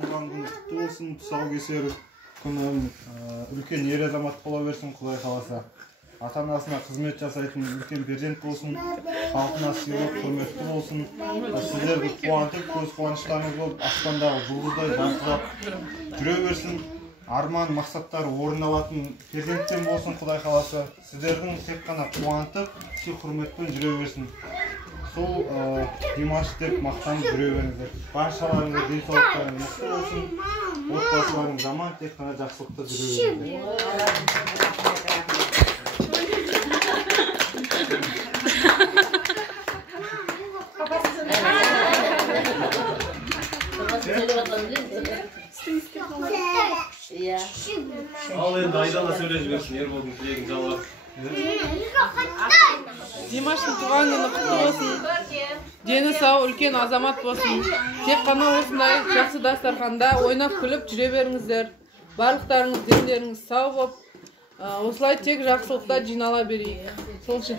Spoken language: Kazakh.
Туған күн құтты болсын, тұсаукесер күнің үлкен ер азамат бола берсін, Құдай қаласа. Ата-анасына қызмет жасайтын үлкен перзент болсын, халқына сыйлық, құрметті болсын. Сіздерді қуантып, көз қуаныштарыңыз болып, аспандағы жұлдыздай жарқырап жүре берсін. Арман, мақсаттар орындалатын перзенттен болсын, Құдай қаласа. Сіздердің тек қана қуантып, сый құрметпен жүре берсін. Сол Димаш деп мақтанып жүре беріңіздер. Баршаларыңызға денсаулықтарыңыз мықты болсын. Отбасыларыңыз аман, тек қана жақсылықта жүре беріңіздер. Ал енді Айдана сөйлеп жіберсін, Ерболдың тілегін жалғап. Димаштың туған күні құтты болсын. Дені сау, үлкен азамат болсын. Тек қана осындай жақсы дастарханда ойнап күліп жүре беріңіздер. Барлықтарыңыз дендеріңіз сау болып, осылай тек жақсылықта жинала берейік. Сол үшін